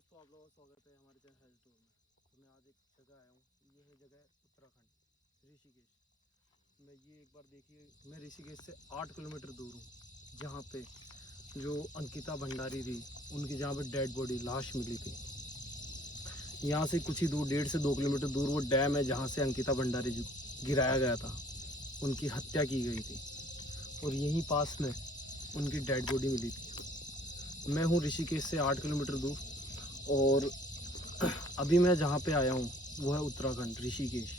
दोस्तों, आप लोगों का स्वागत है हमारे चैनल हेल्थ टूर में। तो मैं आज एक जगह आया हूँ। ये है जगह उत्तराखंड, ऋषिकेश। मैं ये एक बार देखिए, मैं ऋषिकेश से 8 किलोमीटर दूर हूँ, जहाँ पे जो अंकिता भंडारी थी, उनकी जहाँ पे डेड बॉडी लाश मिली थी। यहाँ से कुछ ही दूर, 1.5 से 2 किलोमीटर दूर वो डैम है जहाँ से अंकिता भंडारी जी गिराया गया था, उनकी हत्या की गई थी। और यहीं पास में उनकी डेड बॉडी मिली थी। मैं हूँ ऋषिकेश से 8 किलोमीटर दूर, और अभी मैं जहाँ पे आया हूँ वो है उत्तराखंड, ऋषिकेश।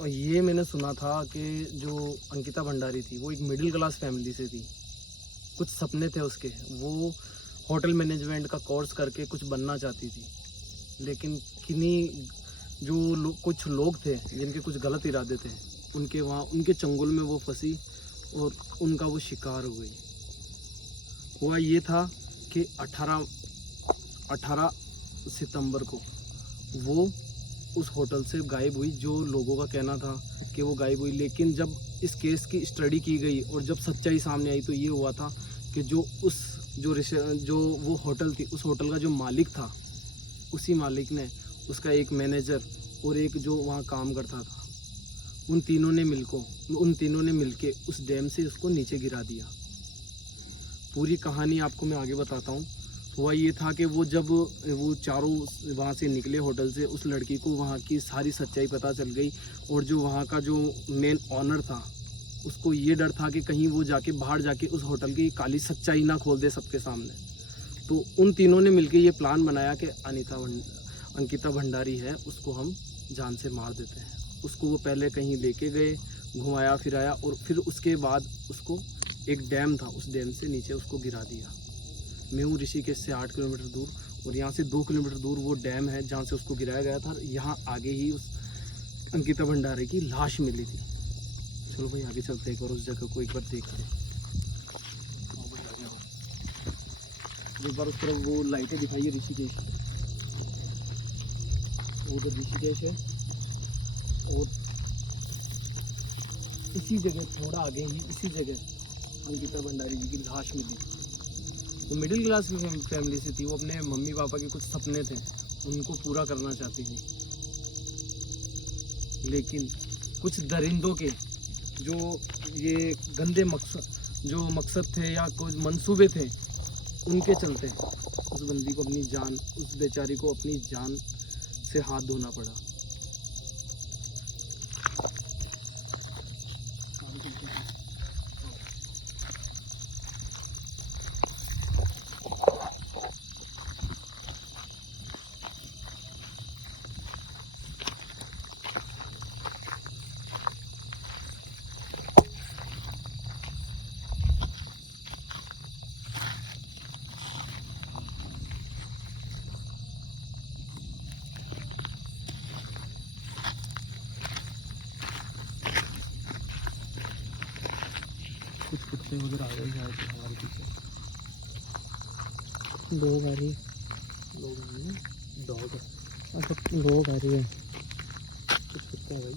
और ये मैंने सुना था कि जो अंकिता भंडारी थी वो एक मिडिल क्लास फैमिली से थी। कुछ सपने थे उसके, वो होटल मैनेजमेंट का कोर्स करके कुछ बनना चाहती थी, लेकिन किन्हीं जो कुछ लोग थे जिनके कुछ गलत इरादे थे, उनके वहाँ उनके चंगुल में वो फंसी और उनका वो शिकार हो गई। हुआ ये था कि 18 सितंबर को वो उस होटल से गायब हुई। जो लोगों का कहना था कि वो गायब हुई, लेकिन जब इस केस की स्टडी की गई और जब सच्चाई सामने आई तो ये हुआ था कि जो वो होटल थी, उस होटल का जो मालिक था, उसी मालिक ने उसका एक मैनेजर और एक जो वहाँ काम करता था, उन तीनों ने मिलके उस डैम से उसको नीचे गिरा दिया। पूरी कहानी आपको मैं आगे बताता हूँ। हुआ ये था कि जब वो चारों वहाँ से निकले होटल से, उस लड़की को वहाँ की सारी सच्चाई पता चल गई। और जो वहाँ का जो मेन ऑनर था, उसको ये डर था कि कहीं वो बाहर जाके उस होटल की काली सच्चाई ना खोल दे सबके सामने। तो उन तीनों ने मिलके ये प्लान बनाया कि अंकिता भंडारी है, उसको हम जान से मार देते हैं। उसको वो पहले कहीं लेके गए, घुमाया फिराया, और फिर उसके बाद उसको एक डैम था, उस डैम से नीचे उसको गिरा दिया। मैं हूँ ऋषिकेश से 8 किलोमीटर दूर, और यहाँ से 2 किलोमीटर दूर वो डैम है जहाँ से उसको गिराया गया था। यहाँ आगे ही उस अंकिता भंडारी की लाश मिली थी। चलो भाई आगे चलते हैं और उस जगह को एक बार देखते हैं। एक बार उस तरफ वो लाइटें दिखाइए, ऋषिकेश, उधर ऋषिकेश है। और इसी जगह थोड़ा आगे ही, इसी जगह अंकिता भंडारी जी की लाश मिली। वो मिडिल क्लास फैमिली से थी। वो अपने मम्मी पापा के कुछ सपने थे, उनको पूरा करना चाहती थी, लेकिन कुछ दरिंदों के जो ये गंदे मकसद थे या कुछ मंसूबे थे, उनके चलते उस बंदी को उस बेचारी को अपनी जान से हाथ धोना पड़ा। कुछ कुत्ते वगैरह आ गए शायद हमारे पीछे। लोग आ रही है, डॉग है। अच्छा लोग आ रही है, कुछ कुत्ते हैं भाई।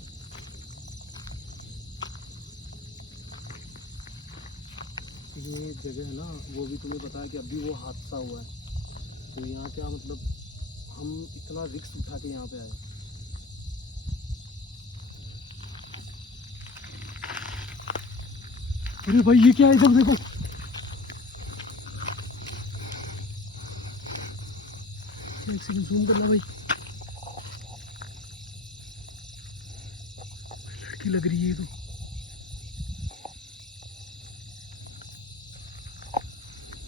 ये जगह है ना, वो भी तुम्हें पता है कि अभी वो हादसा हुआ है, तो यहाँ क्या मतलब हम इतना रिस्क उठा के यहाँ पे आए। अरे भाई ये क्या है, इधर देखो। एक सेकंड जूम करना भाई। लड़की लग रही है ये तो।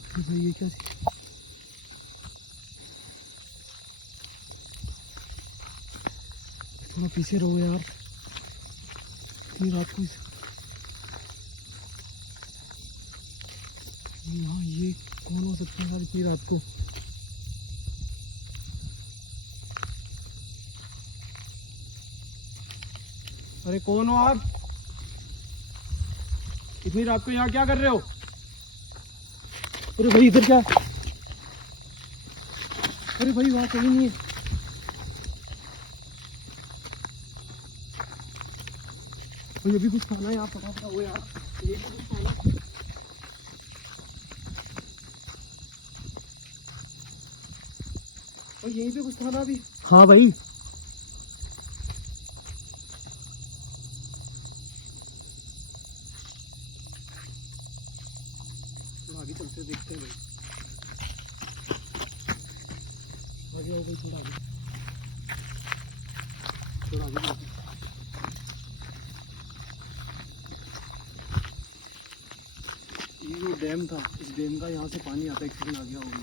अरे भाई ये क्या चीज? थोड़ा पीछे रहो यार, इतनी रात को यहाँ ये कौन हो सकता है यार इतनी रात को? अरे कौन हो आप? इतनी रात को यहाँ क्या कर रहे हो? अरे भाई इधर क्या? अरे भाई वहाँ कहीं नहीं है। ये भी कुछ खाना है यहाँ, पता हो यार, ये भी कुछ खाना। और यहीं पे कुछ था ना अभी। हाँ भाई थोड़ा आगे चलते देखते हैं भाई। आगे आओ भाई, थोड़ा आगे, थोड़ा आगे चलते हैं। ये जो डैम था, इस डैम का यहाँ से पानी आता है, एक सेकंड आ गया होगा।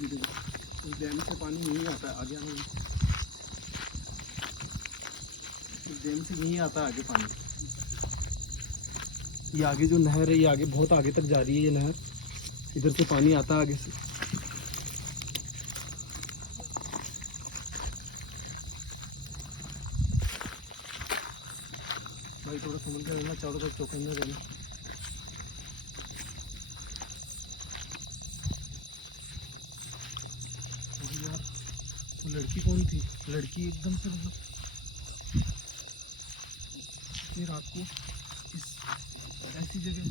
ये देखो, इस डैम से पानी यहीं आता है, आगे आना। इस डैम से यहीं आता है आगे पानी। ये आगे जो नहर है, ये आगे बहुत आगे तक जा रही है ये नहर, इधर से पानी आता है आगे से। भाई थोड़ा संभल कर रहना, चारों तरफ चौकन्ना रहना। अरे यार, वो लड़की कौन थी? लड़की एकदम से मतलब इतनी रात को इस ऐसी जगह।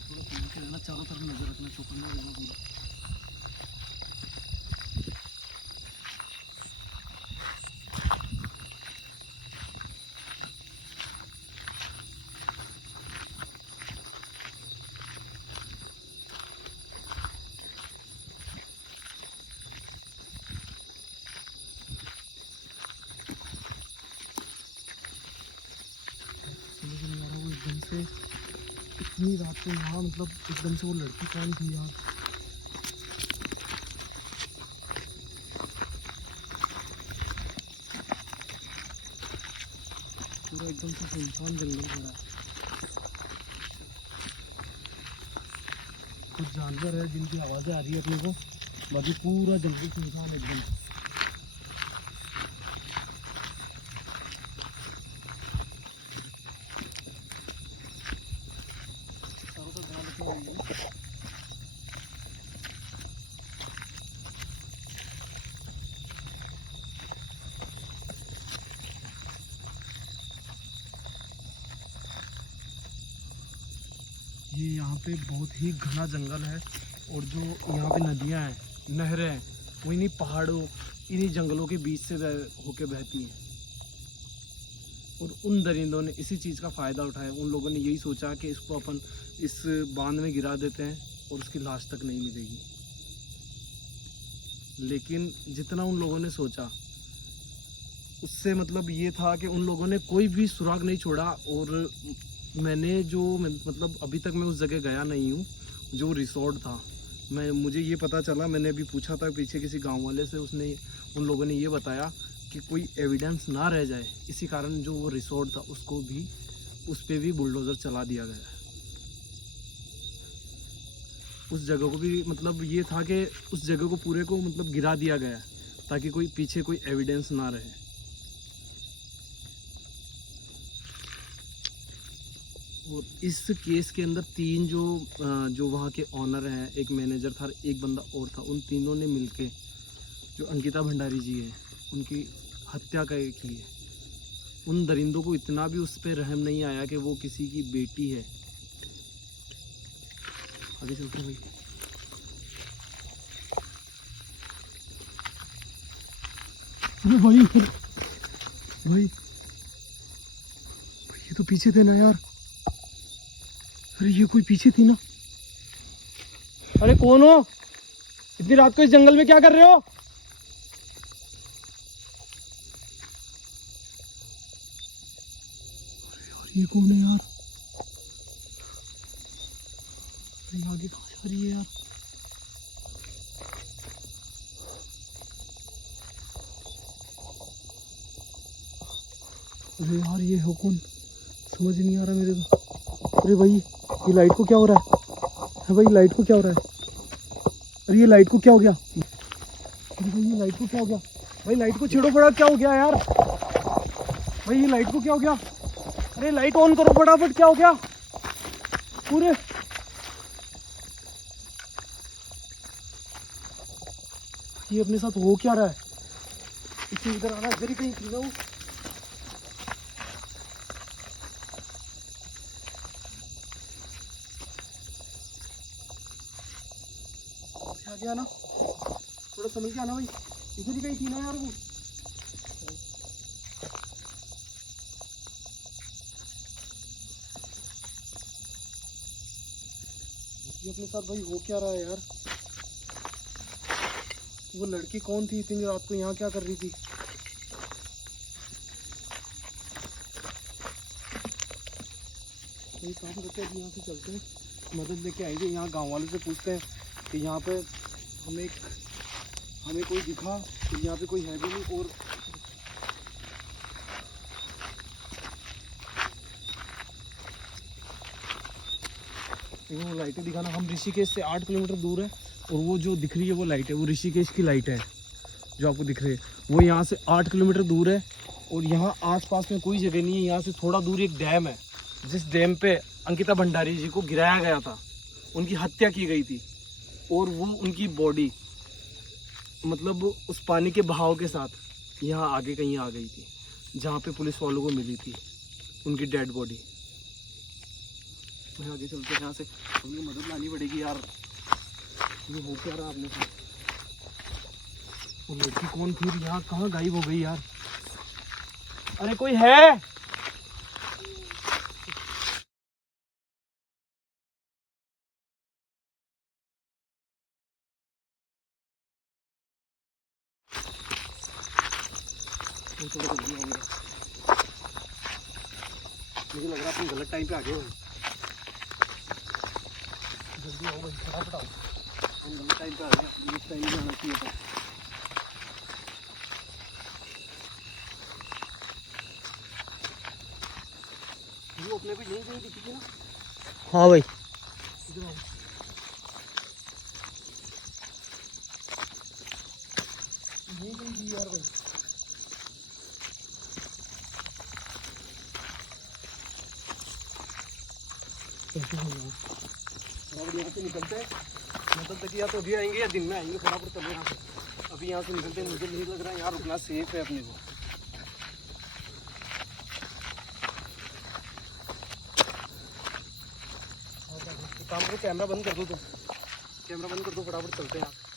थोड़ा संभल के रहना, चारों तरफ नजर रखना, चौकन्ना रहना पूरा। समझ नहीं आ रहा वो एकदम से इतनी रात को यहाँ, मतलब एकदम से वो लड़की कौन थी यार। पूरा एकदम से सुनसान जंगल पड़ा है। कुछ जानवर है जिनकी आवाज़ें आ रही है अपने को, बाकी पूरा जंगल सुनसान एकदम। चारों तरफ ध्यान रखना होगा। ये यहाँ पे बहुत ही घना जंगल है, और जो यहाँ पे नदियाँ हैं, नहरें हैं, वो इन्हीं पहाड़ों, इन्हीं जंगलों के बीच से होके बहती हैं। और उन दरिंदों ने इसी चीज़ का फ़ायदा उठाया। उन लोगों ने यही सोचा कि इसको अपन इस बांध में गिरा देते हैं और उसकी लाश तक नहीं मिलेगी। लेकिन जितना उन लोगों ने सोचा, उससे मतलब ये था कि उन लोगों ने कोई भी सुराग नहीं छोड़ा। और मैंने जो मतलब अभी तक मैं उस जगह गया नहीं हूँ, जो रिसोर्ट था, मुझे ये पता चला, मैंने अभी पूछा था पीछे किसी गांव वाले से, उसने उन लोगों ने ये बताया कि कोई एविडेंस ना रह जाए, इसी कारण जो वो रिसोर्ट था उसको भी, उस पर भी बुलडोज़र चला दिया गया है। उस जगह को भी मतलब ये था कि उस जगह को पूरे को मतलब गिरा दिया गया है, ताकि कोई पीछे कोई एविडेंस ना रहे। और इस केस के अंदर तीन जो वहाँ के ऑनर हैं, एक मैनेजर था, एक बंदा और था, उन तीनों ने मिलके जो अंकिता भंडारी जी है उनकी हत्या की है। उन दरिंदों को इतना भी उस पर रहम नहीं आया कि वो किसी की बेटी है। आगे चलते भाई। अरे भाई भाई, ये तो पीछे थे ना यार। अरे ये कोई पीछे थी ना। अरे कौन हो? इतनी रात को इस जंगल में क्या कर रहे हो? अरे यार ये कौन है यार? अरे आगे कहाँ जा रही है यार? अरे यार ये हो कौन? समझ नहीं आ रहा मेरे को। अरे भाई ये लाइट को क्या हो रहा है भाई, लाइट को क्या हो रहा है? अरे ये लाइट को क्या हो गया? अरे भाई ये लाइट को क्या हो गया? भाई लाइट को छेड़ो फटाफट, क्या हो गया यार? भाई ये लाइट को क्या हो गया? अरे लाइट ऑन करो फटाफट, क्या हो गया? पूरे ये अपने साथ हो क्या रहा है? इसे इधर आना, इधर ही कहीं थी ना वो। आगे आना, थोड़ा समझ के आना भाई, इधर ही कहीं थी ना यार वो। ये अपने साथ भाई हो क्या रहा है यार? वो लड़की कौन थी इतनी रात को यहाँ, क्या कर रही थी? यही काम करते हैं, यहाँ से चलते हैं, मदद लेके आएंगे, यहाँ गांव वालों से पूछते हैं कि यहाँ पे हमें कोई दिखा तो यहाँ पे कोई है भी नहीं। और वो लाइटें दिखाना, हम ऋषिकेश से 8 किलोमीटर दूर है और वो जो दिख रही है वो लाइट है, वो ऋषिकेश की लाइट है जो आपको दिख रही है, वो यहाँ से 8 किलोमीटर दूर है। और यहाँ आसपास में कोई जगह नहीं है, यहाँ से थोड़ा दूर एक डैम है, जिस डैम पे अंकिता भंडारी जी को गिराया गया था, उनकी हत्या की गई थी, और वो उनकी बॉडी मतलब उस पानी के बहाव के साथ यहाँ आगे कहीं आ गई थी, जहाँ पे पुलिस वालों को मिली थी उनकी डेड बॉडी। आगे चलते हैं, यहाँ से हमें मदद लानी पड़ेगी यार। ये हो क्या रहा आपने साथ? वो लड़की कौन थी, यहाँ कहाँ गायब हो गई यार? अरे कोई है? मुझे लग रहा है तुम गलत टाइम पे आ गए हो। जल्दी आओ भाई, फटाफट आओ, हम गलत टाइम पे आ गए, इस टाइम में आना चाहिए था। वो अपने भी यहीं कहीं दिखी थी ना? हाँ भाई, इधर आओ। यहीं कहीं थी यार भाई। यहाँ से निकलते हैं, मतलब तक या तो अभी आएंगे या दिन में आएंगे, फटाफट चलो यहाँ से। अभी यहाँ से निकलते हैं, मुझे नहीं लग रहा है यहाँ रुकना सेफ है अपने को। काम करो, कैमरा बंद कर दो, तुम कैमरा बंद कर दो, फटाफट चलते हैं यहाँ।